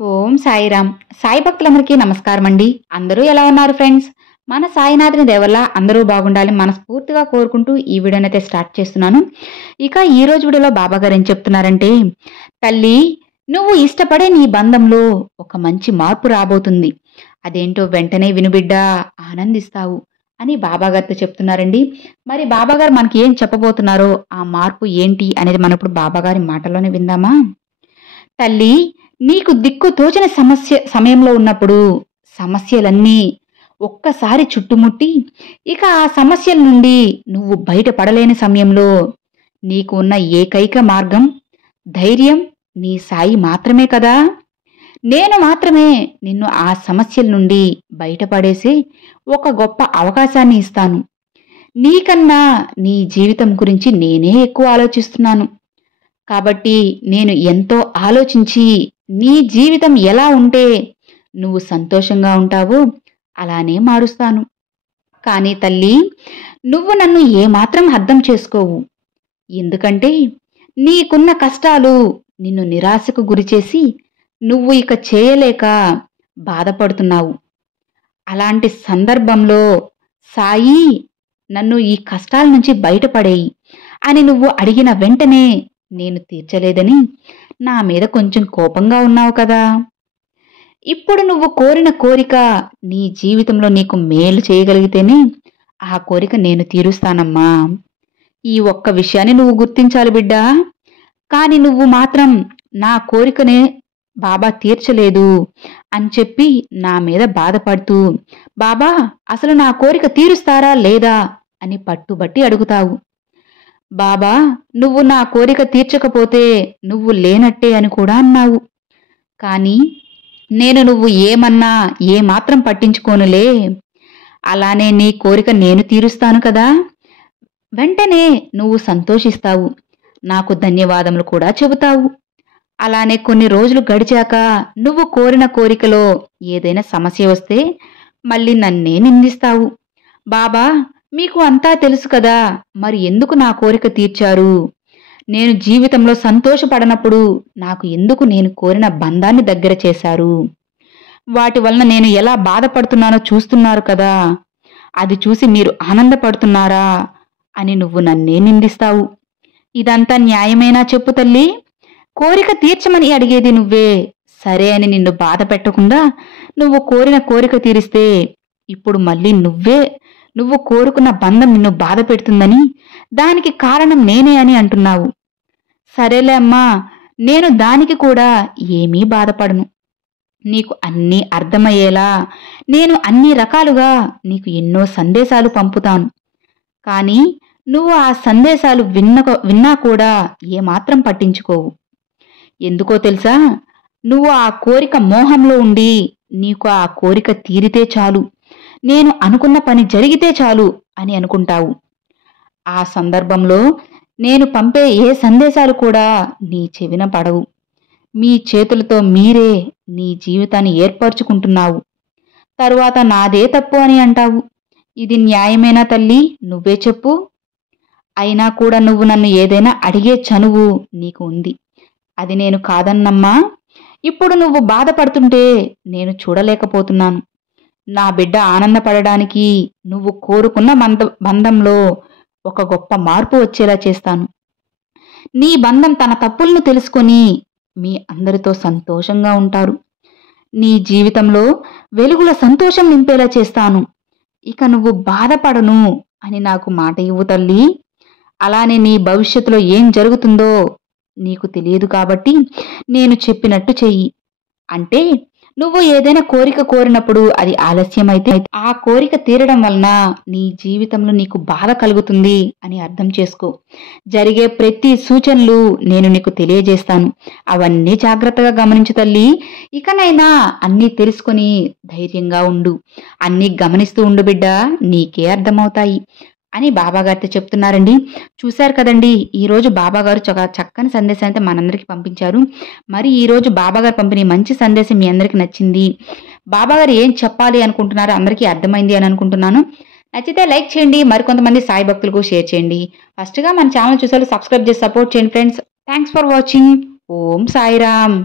ఓం సాయిరామ్. సాయి భక్తులందరికీ నమస్కారం అండి. అందరూ ఎలా ఉన్నారు ఫ్రెండ్స్? మన సాయినాథుని దయ వల్ల అందరూ బాగుండాలి మనస్ఫూర్తిగా కోరుకుంటూ ఈ వీడియోనైతే స్టార్ట్ చేస్తున్నాను. ఇక ఈ రోజు వీడియోలో బాబా గారు ఏం చెప్తున్నారంటే, తల్లి, నువ్వు ఇష్టపడే నీ బంధంలో ఒక మంచి మార్పు రాబోతుంది. అదేంటో వెంటనే వినుబిడ్డా, ఆనందిస్తావు అని బాబా గారితో చెప్తున్నారండి. మరి బాబా గారు మనకి ఏం చెప్పబోతున్నారో, ఆ మార్పు ఏంటి అనేది మనం ఇప్పుడు బాబా గారి మాటల్లోనే విందామా? తల్లి, నీకు దిక్కు తోచని సమయంలో ఉన్నప్పుడు సమస్యలన్నీ ఒక్కసారి చుట్టుముట్టి, ఇక ఆ సమస్యల నుండి నువ్వు బయటపడలేని సమయంలో నీకు ఉన్న ఏకైక మార్గం ధైర్యం, నీ సాయి మాత్రమే కదా. నేను మాత్రమే నిన్ను ఆ సమస్యల నుండి బయటపడేసే ఒక గొప్ప అవకాశాన్ని ఇస్తాను. నీకన్నా నీ జీవితం గురించి నేనే ఎక్కువ ఆలోచిస్తున్నాను. కాబట్టి నేను ఎంతో ఆలోచించి నీ జీవితం ఎలా ఉంటే నువ్వు సంతోషంగా ఉంటావో అలానే మారుస్తాను. కానీ తల్లి, నువ్వు నన్ను ఏమాత్రం అర్థం చేసుకోవు. ఎందుకంటే నీకున్న కష్టాలు నిన్ను నిరాశకు గురిచేసి నువ్వు ఇక చేయలేక బాధపడుతున్నావు. అలాంటి సందర్భంలో సాయి, నన్ను ఈ కష్టాల నుంచి బయటపడేయి అని నువ్వు అడిగిన వెంటనే నేను తీర్చలేదని నా మీద కొంచెం కోపంగా ఉన్నావు కదా. ఇప్పుడు నువ్వు కోరిన కోరిక నీ జీవితంలో నీకు మేలు చేయగలిగితేనే ఆ కోరిక నేను తీరుస్తానమ్మా. ఈ ఒక్క విషయాన్ని నువ్వు గుర్తించాలి బిడ్డా. కాని నువ్వు మాత్రం నా కోరికనే బాబా తీర్చలేదు అని చెప్పి నా మీద బాధపడుతూ, బాబా అసలు నా కోరిక తీరుస్తారా లేదా అని పట్టుబట్టి అడుగుతావు. బాబా, నువ్వు నా కోరిక తీర్చకపోతే నువ్వు లేనట్టే అని కూడా అన్నావు. కానీ నేను నువ్వు ఏమన్నా ఏమాత్రం పట్టించుకోనులే. అలానే నీ కోరిక నేను తీరుస్తాను కదా. వెంటనే నువ్వు సంతోషిస్తావు, నాకు ధన్యవాదములు కూడా చెబుతావు. అలానే కొన్ని రోజులు గడిచాక నువ్వు కోరిన కోరికలో ఏదైనా సమస్య వస్తే మళ్ళీ నన్నే నిందిస్తావు. బాబా, మీకు అంతా తెలుసు కదా, మరి ఎందుకు నా కోరిక తీర్చారు? నేను జీవితంలో సంతోషపడనప్పుడు నాకు ఎందుకు నేను కోరిన బంధాన్ని దగ్గర చేశారు? వాటి వలన నేను ఎలా బాధపడుతున్నానో చూస్తున్నారు కదా, అది చూసి మీరు ఆనందపడుతున్నారా అని నువ్వు నన్నే నిందిస్తావు. ఇదంతా న్యాయమేనా చెప్పు తల్లి? కోరిక తీర్చమని అడిగేది నువ్వే. సరే అని నిన్ను బాధ పెట్టకుండా నువ్వు కోరిన కోరిక తీరిస్తే ఇప్పుడు మళ్ళీ నువ్వు కోరుకున్న బంధం నిన్ను బాధ పెడుతుందని, దానికి కారణం నేనే అని అంటున్నావు. సరేలే అమ్మా, నేను దానికి కూడా ఏమీ బాధపడను. నీకు అన్నీ అర్థమయ్యేలా నేను అన్ని రకాలుగా నీకు ఎన్నో సందేశాలు పంపుతాను. కానీ నువ్వు ఆ సందేశాలు విన్నా కూడా ఏమాత్రం పట్టించుకోవు. ఎందుకో తెలుసా? నువ్వు ఆ కోరిక మోహంలో ఉండి నీకు ఆ కోరిక తీరితే చాలు, నేను అనుకున్న పని జరిగితే చాలు అని అనుకుంటావు. ఆ సందర్భంలో నేను పంపే ఏ సందేశాలు కూడా నీ చెవిన పడవు. మీ చేతులతో మీరే నీ జీవితాన్ని ఏర్పరచుకుంటున్నావు. తరువాత నాదే తప్పు అని అంటావు. ఇది న్యాయమేనా తల్లి? నువ్వే చెప్పు. అయినా కూడా నువ్వు నన్ను ఏదైనా అడిగే చనువు నీకు ఉంది. అది నేను కాదన్నమ్మా. ఇప్పుడు నువ్వు బాధపడుతుంటే నేను చూడలేకపోతున్నాను. నా బిడ్డ ఆనందపడడానికి నువ్వు కోరుకున్న బంధంలో ఒక గొప్ప మార్పు వచ్చేలా చేస్తాను. నీ బంధం తన తప్పులను తెలుసుకొని మీ అందరితో సంతోషంగా ఉంటారు. నీ జీవితంలో వెలుగుల సంతోషం నింపేలా చేస్తాను. ఇక నువ్వు బాధపడను అని నాకు మాట ఇవ్వు తల్లి. అలానే నీ భవిష్యత్తులో ఏం జరుగుతుందో నీకు తెలియదు కాబట్టి నేను చెప్పినట్టు చెయ్యి. అంటే నువ్వు ఏదైనా కోరిక కోరినప్పుడు అది ఆలస్యమైతే ఆ కోరిక తీరడం వలన నీ జీవితంలో నీకు బాధ కలుగుతుంది అని అర్థం చేసుకో. జరిగే ప్రతి సూచనలు నేను నీకు తెలియజేస్తాను. అవన్నీ జాగ్రత్తగా గమనించు తల్లి. ఇకనైనా అన్నీ తెలుసుకొని ధైర్యంగా ఉండు. అన్నీ గమనిస్తూ ఉండు బిడ్డ, నీకే అర్థమవుతాయి అని బాబాగారితో చెప్తున్నారండి. చూశారు కదండి, ఈరోజు బాబాగారు చక్కని సందేశం అయితే మనందరికీ పంపించారు. మరి ఈరోజు బాబాగారు పంపిన మంచి సందేశం మీ అందరికీ నచ్చింది, బాబాగారు ఏం చెప్పాలి అనుకుంటున్నారో అందరికీ అర్థమైంది అని అనుకుంటున్నాను. నచ్చితే లైక్ చేయండి, మరికొంతమంది సాయి భక్తులకు షేర్ చేయండి. ఫస్ట్గా మన ఛానల్ చూసారు, సబ్స్క్రైబ్ చేసి సపోర్ట్ చేయండి friends. Thanks for watching. Om Sairam.